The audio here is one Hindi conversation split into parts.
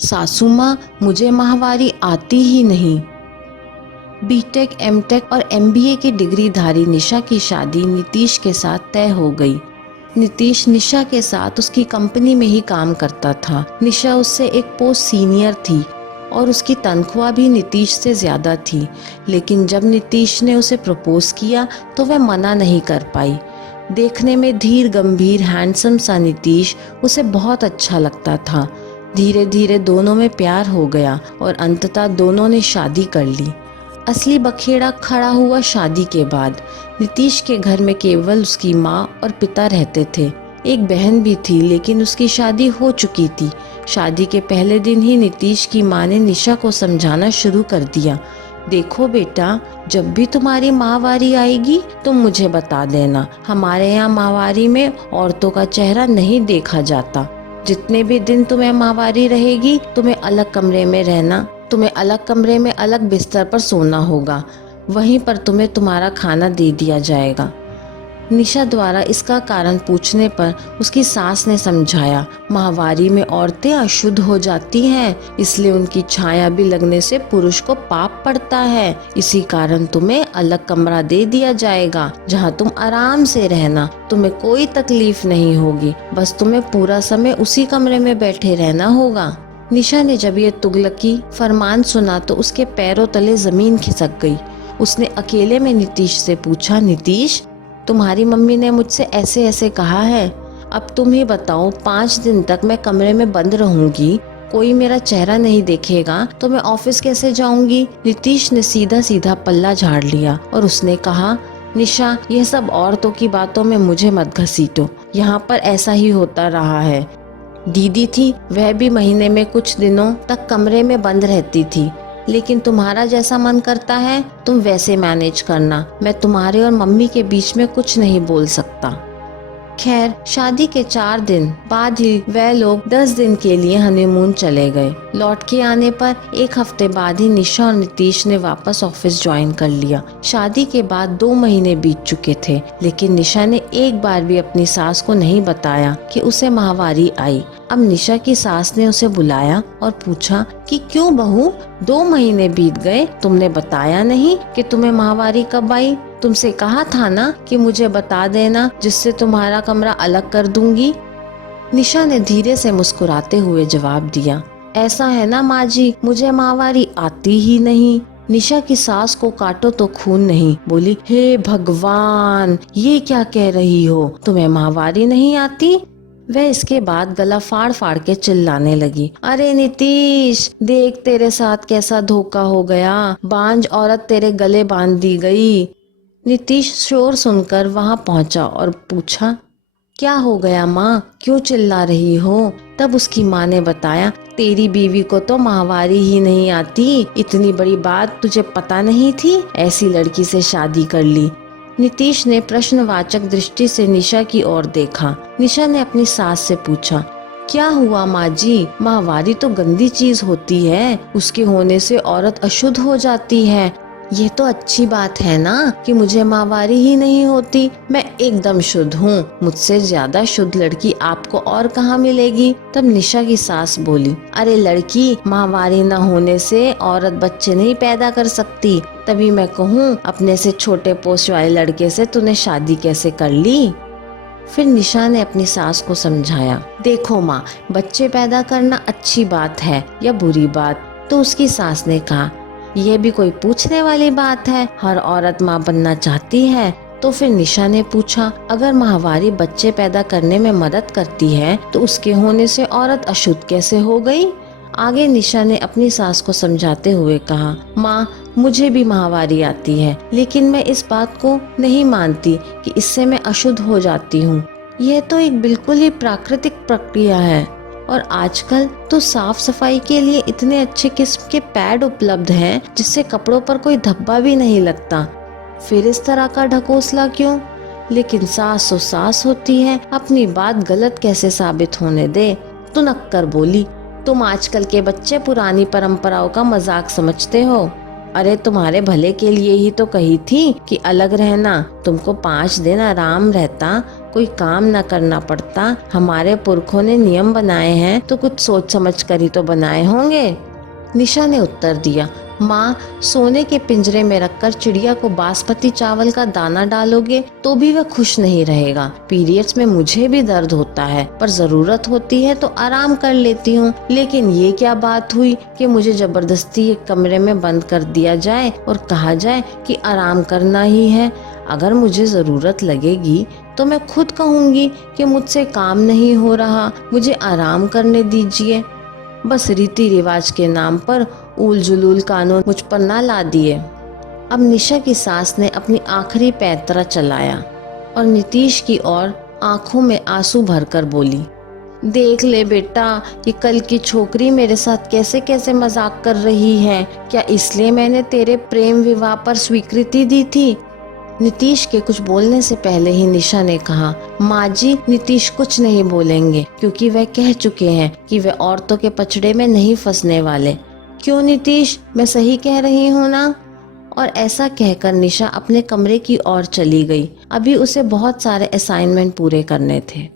सासू माँ, मुझे माहवारी आती ही नहीं। बीटेक, एमटेक और एमबीए की डिग्रीधारी निशा की शादी नीतीश के साथ तय हो गई। नीतीश निशा के साथ उसकी कंपनी में ही काम करता था। निशा उससे एक पोस्ट सीनियर थी और उसकी तनख्वाह भी नीतीश से ज़्यादा थी। लेकिन जब नीतीश ने उसे प्रपोज किया तो वह मना नहीं कर पाई। देखने में धीर गंभीर हैंडसम सा नीतीश उसे बहुत अच्छा लगता था। धीरे धीरे दोनों में प्यार हो गया और अंततः दोनों ने शादी कर ली। असली बखेड़ा खड़ा हुआ शादी के बाद। नीतीश के घर में केवल उसकी माँ और पिता रहते थे। एक बहन भी थी, लेकिन उसकी शादी हो चुकी थी। शादी के पहले दिन ही नीतीश की माँ ने निशा को समझाना शुरू कर दिया, देखो बेटा, जब भी तुम्हारी माहवारी आएगी तुम मुझे बता देना। हमारे यहाँ माहवारी में औरतों का चेहरा नहीं देखा जाता। जितने भी दिन तुम्हें माहवारी रहेगी तुम्हें अलग कमरे में रहना, तुम्हें अलग कमरे में अलग बिस्तर पर सोना होगा। वहीं पर तुम्हें तुम्हारा खाना दे दिया जाएगा। निशा द्वारा इसका कारण पूछने पर उसकी सास ने समझाया, माहवारी में औरतें अशुद्ध हो जाती हैं, इसलिए उनकी छाया भी लगने से पुरुष को पाप पड़ता है। इसी कारण तुम्हें अलग कमरा दे दिया जाएगा जहां तुम आराम से रहना। तुम्हें कोई तकलीफ नहीं होगी, बस तुम्हें पूरा समय उसी कमरे में बैठे रहना होगा। निशा ने जब ये तुगलकी फरमान सुना तो उसके पैरों तले जमीन खिसक गई। उसने अकेले में नीतीश से पूछा, नीतीश, तुम्हारी मम्मी ने मुझसे ऐसे ऐसे कहा है, अब तुम ही बताओ, 5 दिन तक मैं कमरे में बंद रहूंगी, कोई मेरा चेहरा नहीं देखेगा तो मैं ऑफिस कैसे जाऊंगी? नीतीश ने सीधा सीधा पल्ला झाड़ लिया और उसने कहा, निशा, यह सब औरतों की बातों में मुझे मत घसीटो। यहाँ पर ऐसा ही होता रहा है। दीदी थी, वह भी महीने में कुछ दिनों तक कमरे में बंद रहती थी, लेकिन तुम्हारा जैसा मन करता है तुम वैसे मैनेज करना। मैं तुम्हारे और मम्मी के बीच में कुछ नहीं बोल सकता। खैर, शादी के 4 दिन बाद ही वह लोग 10 दिन के लिए हनीमून चले गए। लौट के आने पर 1 हफ्ते बाद ही निशा और नीतीश ने वापस ऑफिस ज्वाइन कर लिया। शादी के बाद 2 महीने बीत चुके थे, लेकिन निशा ने एक बार भी अपनी सास को नहीं बताया कि उसे माहवारी आई। अब निशा की सास ने उसे बुलाया और पूछा कि क्यों बहू, 2 महीने बीत गए, तुमने बताया नहीं कि तुम्हें माहवारी कब आई? तुमसे कहा था ना कि मुझे बता देना, जिससे तुम्हारा कमरा अलग कर दूंगी। निशा ने धीरे से मुस्कुराते हुए जवाब दिया, ऐसा है ना माँ जी, मुझे माहवारी आती ही नहीं। निशा की सास को काटो तो खून नहीं। बोली, हे भगवान, ये क्या कह रही हो, तुम्हें माहवारी नहीं आती? वह इसके बाद गला फाड़ फाड़ के चिल्लाने लगी, अरे नीतीश, देख तेरे साथ कैसा धोखा हो गया, बांझ औरत तेरे गले बांध दी गई। नीतीश शोर सुनकर वहां पहुंचा और पूछा, क्या हो गया माँ, क्यों चिल्ला रही हो? तब उसकी माँ ने बताया, तेरी बीवी को तो माहवारी ही नहीं आती, इतनी बड़ी बात तुझे पता नहीं थी, ऐसी लड़की से शादी कर ली। नीतीश ने प्रश्नवाचक दृष्टि से निशा की ओर देखा। निशा ने अपनी सास से पूछा, क्या हुआ माँ जी, माहवारी तो गंदी चीज होती है, उसके होने से औरत अशुद्ध हो जाती है। ये तो अच्छी बात है ना कि मुझे माहवारी ही नहीं होती, मैं एकदम शुद्ध हूँ, मुझसे ज्यादा शुद्ध लड़की आपको और कहाँ मिलेगी? तब निशा की सास बोली, अरे लड़की, माहवारी न होने से औरत बच्चे नहीं पैदा कर सकती, तभी मैं कहूँ अपने से छोटे पोस्ट वाले लड़के से तूने शादी कैसे कर ली? फिर निशा ने अपनी सास को समझाया, देखो माँ, बच्चे पैदा करना अच्छी बात है या बुरी बात? तो उसकी सास ने कहा, यह भी कोई पूछने वाली बात है, हर औरत माँ बनना चाहती है। तो फिर निशा ने पूछा, अगर माहवारी बच्चे पैदा करने में मदद करती है तो उसके होने से औरत अशुद्ध कैसे हो गई? आगे निशा ने अपनी सास को समझाते हुए कहा, माँ, मुझे भी माहवारी आती है, लेकिन मैं इस बात को नहीं मानती कि इससे मैं अशुद्ध हो जाती हूँ। यह तो एक बिल्कुल ही प्राकृतिक प्रक्रिया है और आजकल तो साफ सफाई के लिए इतने अच्छे किस्म के पैड उपलब्ध हैं जिससे कपड़ों पर कोई धब्बा भी नहीं लगता। फिर इस तरह का ढकोसला क्यों? लेकिन सास तो सास होती है, अपनी बात गलत कैसे साबित होने दे? तुनक कर बोली, तुम आजकल के बच्चे पुरानी परंपराओं का मजाक समझते हो। अरे तुम्हारे भले के लिए ही तो कही थी कि अलग रहना, तुमको 5 दिन आराम रहता, कोई काम न करना पड़ता। हमारे पुरखों ने नियम बनाए हैं तो कुछ सोच समझ कर ही तो बनाए होंगे। निशा ने उत्तर दिया, माँ, सोने के पिंजरे में रखकर चिड़िया को बासमती चावल का दाना डालोगे तो भी वह खुश नहीं रहेगा। पीरियड्स में मुझे भी दर्द होता है, पर जरूरत होती है तो आराम कर लेती हूँ। लेकिन ये क्या बात हुई कि मुझे जबरदस्ती एक कमरे में बंद कर दिया जाए और कहा जाए कि आराम करना ही है। अगर मुझे जरूरत लगेगी तो मैं खुद कहूँगी कि मुझसे काम नहीं हो रहा, मुझे आराम करने दीजिए। बस रीति रिवाज के नाम पर उल जुलूल कानून मुझ पर ना ला दिए। अब निशा की सास ने अपनी आखिरी पैंतरा चलाया और नीतीश की ओर आंखों में आंसू भरकर बोली, देख ले बेटा, ये कल की छोकरी मेरे साथ कैसे कैसे मजाक कर रही है। क्या इसलिए मैंने तेरे प्रेम विवाह पर स्वीकृति दी थी? नीतीश के कुछ बोलने से पहले ही निशा ने कहा, माँ जी, नीतीश कुछ नहीं बोलेंगे क्योंकि वह कह चुके हैं कि वे औरतों के पछड़े में नहीं फंसने वाले। क्यों नीतीश, मैं सही कह रही हूँ ना? और ऐसा कहकर निशा अपने कमरे की ओर चली गई। अभी उसे बहुत सारे असाइनमेंट पूरे करने थे।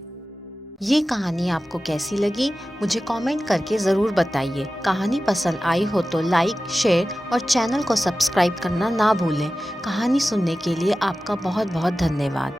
ये कहानी आपको कैसी लगी मुझे कमेंट करके ज़रूर बताइए। कहानी पसंद आई हो तो लाइक, शेयर और चैनल को सब्सक्राइब करना ना भूलें। कहानी सुनने के लिए आपका बहुत बहुत धन्यवाद।